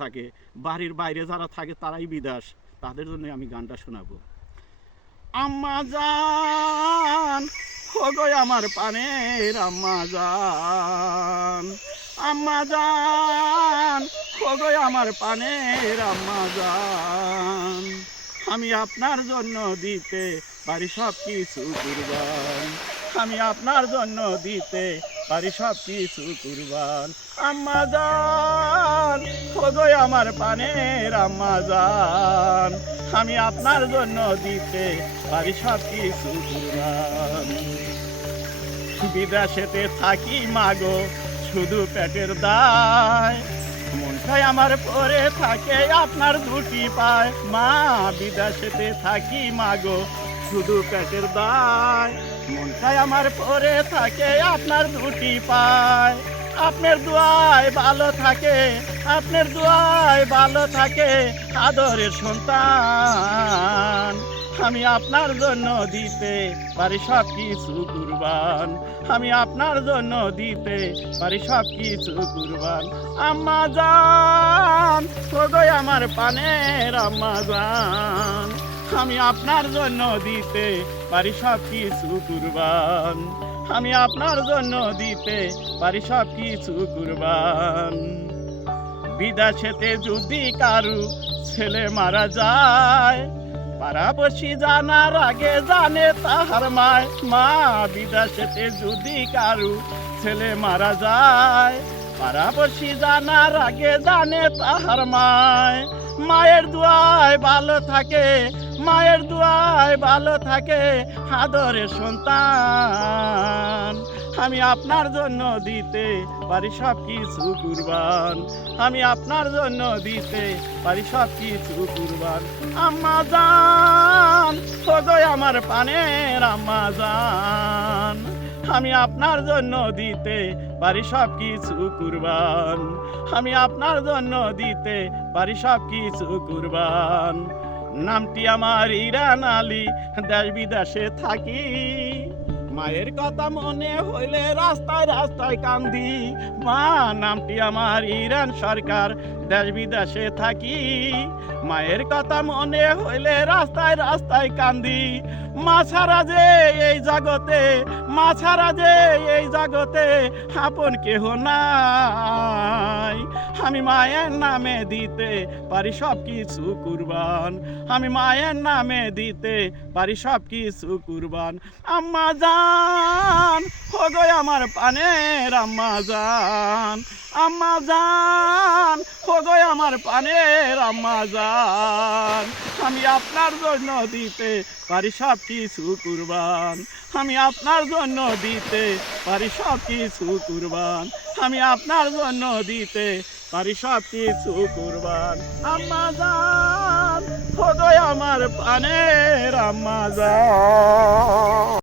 থাকে, বাড়ির বাইরে যারা থাকে তারাই বিদেশ, তাদের জন্য আমি গানটা শোনাবো। আম্মা জান ওগো আমার পানের আম্মা জান, আম্মা জান ওগো আমার পানের আম্মা জান, আমি আপনার জন্য দিতে পারি সব কিছু কুরবান, আমি আপনার জন্য দিতে পারি সব কিছু কুরবান। আম্মা জান ওগো আমার পানের আম্মা জান, আমি আপনার জন্য দিতে পারি সব কিছু কুরবান। বিদেশেতে থাকি মাগো শুধু পেটের দায়, মনটাই আমার পরে থাকে আপনার দুটি পায়। মা বিদেশেতে থাকি মাগো শুধু পেটের দায়, মনটাই আমার পরে থাকে আপনার দুটি পায়। আপনার দোয়ায় ভালো থাকে, আপনার দোয়ায় ভালো থাকে আদরের সন্তান, আমি আপনার জন্য দিতে পারি সব কিছু কুরবান, আমি আপনার জন্য দিতে পারি সব কিছু কুরবান। আম্মা জান ওগো আমার পানের আম্মা জান, আমি আপনার জন্য দিতে পারি সব কিছু কুরবান, আমি আপনার জন্য দিতে পারি সব কিছু কুরবান। বিদেশেতে যদি কারু ছেলে মারা যায়, পাড়াবসি জানার আগে জানে তাহার মায়। মা বিদেশেতে যদি কারু ছেলে মারা যায়, পাড়াবসি জানার আগে জানে তাহার মায়। মায়ের দোয়ায় ভালো থাকে, মায়ের দোয়ায় ভালো থাকে আদরের সন্তান, আমি আপনার জন্য দিতে পারি সব কিছু কুরবান, আমি আপনার জন্য দিতে পারি সব কিছু কুরবান। আম্মা জান ওগো আমার পানের আম্মা জান, আমি আপনার জন্য দিতে পারি সব কিছু কুরবান, আমি আপনার জন্য দিতে পারি সব কিছু কুরবান। নামটি আমার ইরান আলী, দেশ বিদেশে থাকি, মায়ের কথা মনে হইলে রাস্তায় রাস্তায় কান্দি। মা নামটি আমার ইরান সরকার, দেশ বিদেশে থাকি, মায়ের কথা মনে হইলে রাস্তায় রাস্তায় কান্দি। মা ছাড়া যে এই জগতে, মা ছাড়া যে এই জগতে আপন কেহ নাই, আমি মায়ের নামে দিতে পারি সব কিছু কুরবান, আমি মায়ের নামে দিতে পারি সব কিছু কুরবান। আম্মা জান ওগো আমার পানের আম্মা জান, আম্মা জান ওগো আমার পানের আম্মা জান, আমি আপনার জন্য দিতে পারি সব কিছু কুরবান, আমি আপনার জন্য দিতে পারি সব কিছু কুরবান, আমি আপনার জন্য দিতে পারি সব কিছু কুরবান। আম্মা জান ওগো আমার পানের আম্মা জান।